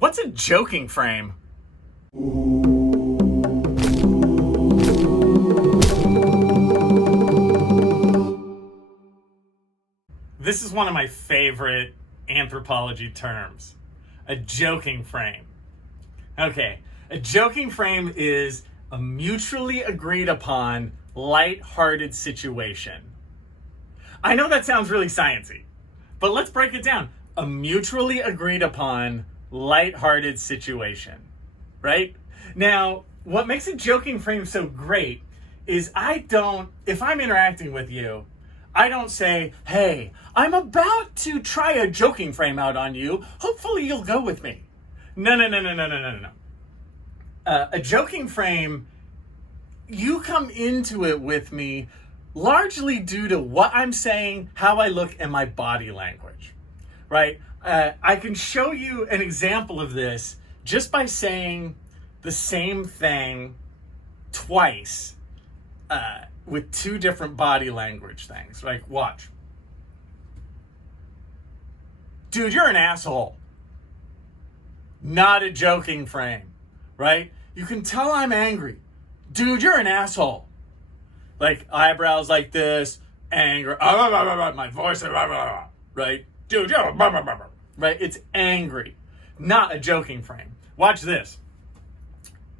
What's a joking frame? This is one of my favorite anthropology terms. A joking frame. Okay, a joking frame is a mutually agreed upon, light-hearted situation. I know that sounds really sciencey, but let's break it down. A mutually agreed upon, light-hearted situation, right? Now, what makes a joking frame so great is if I'm interacting with you, I don't say, hey, I'm about to try a joking frame out on you. Hopefully you'll go with me. No. A joking frame, you come into it with me largely due to what I'm saying, how I look, and my body language, right? I can show you an example of this just by saying the same thing twice with two different body language things. Like, watch. Dude, you're an asshole. Not a joking frame, right? You can tell I'm angry. Dude, you're an asshole. Like, eyebrows like this, anger, my voice, right? Dude, you're right? It's angry, not a joking frame. Watch this.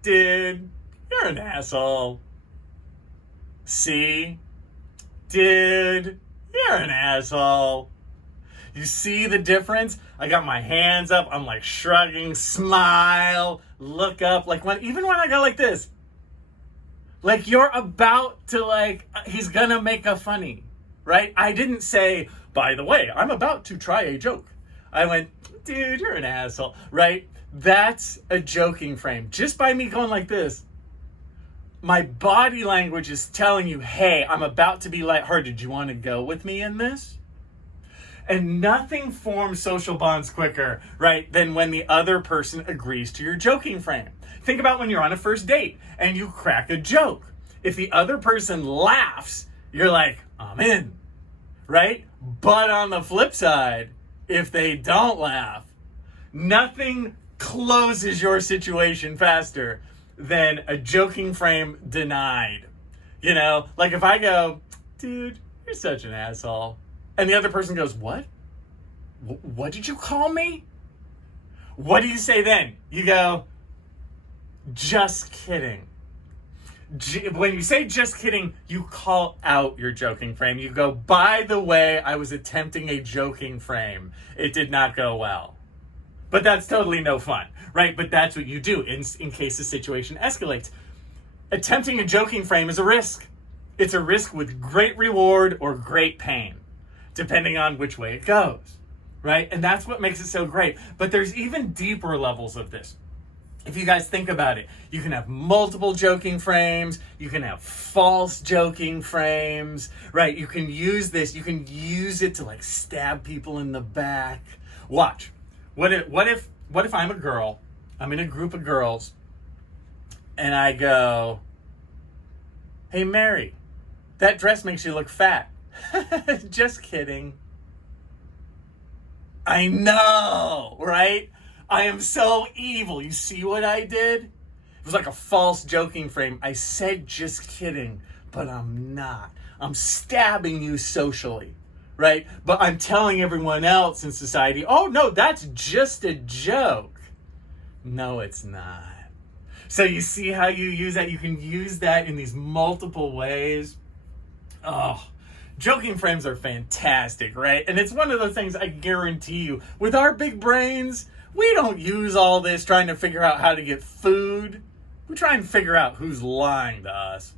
Dude, you're an asshole. See? Dude, you're an asshole. You see the difference? I got my hands up. I'm like shrugging, smile, look up. Like even when I go like this, like you're about to he's gonna make a funny, right? I didn't say, by the way, I'm about to try a joke. I went, dude, you're an asshole, right? That's a joking frame. Just by me going like this, my body language is telling you, hey, I'm about to be lighthearted. Do you want to go with me in this? And nothing forms social bonds quicker, right, than when the other person agrees to your joking frame. Think about when you're on a first date and you crack a joke. If the other person laughs, you're like, I'm in, right? But on the flip side, if they don't laugh, nothing closes your situation faster than a joking frame denied. You know, like if I go, dude, you're such an asshole. And the other person goes, what? What did you call me? What do you say then? You go, just kidding. When you say just kidding, you call out your joking frame. You go, by the way, I was attempting a joking frame. It did not go well. But that's totally no fun, right? But that's what you do in case the situation escalates. Attempting a joking frame is a risk. It's a risk with great reward or great pain, depending on which way it goes, right? And that's what makes it so great. But there's even deeper levels of this. If you guys think about it, you can have multiple joking frames, you can have false joking frames, right? You can use it to stab people in the back. Watch. What if I'm a girl, I'm in a group of girls, and I go, hey Mary, that dress makes you look fat. Just kidding. I know, right? I am so evil. You see what I did? It was like a false joking frame. I said just kidding, but I'm not. I'm stabbing you socially, right? But I'm telling everyone else in society, oh no, that's just a joke. No, it's not. So you see how you use that? You can use that in these multiple ways. Oh, joking frames are fantastic, right? And it's one of the things I guarantee you, with our big brains, we don't use all this trying to figure out how to get food. We try and figure out who's lying to us.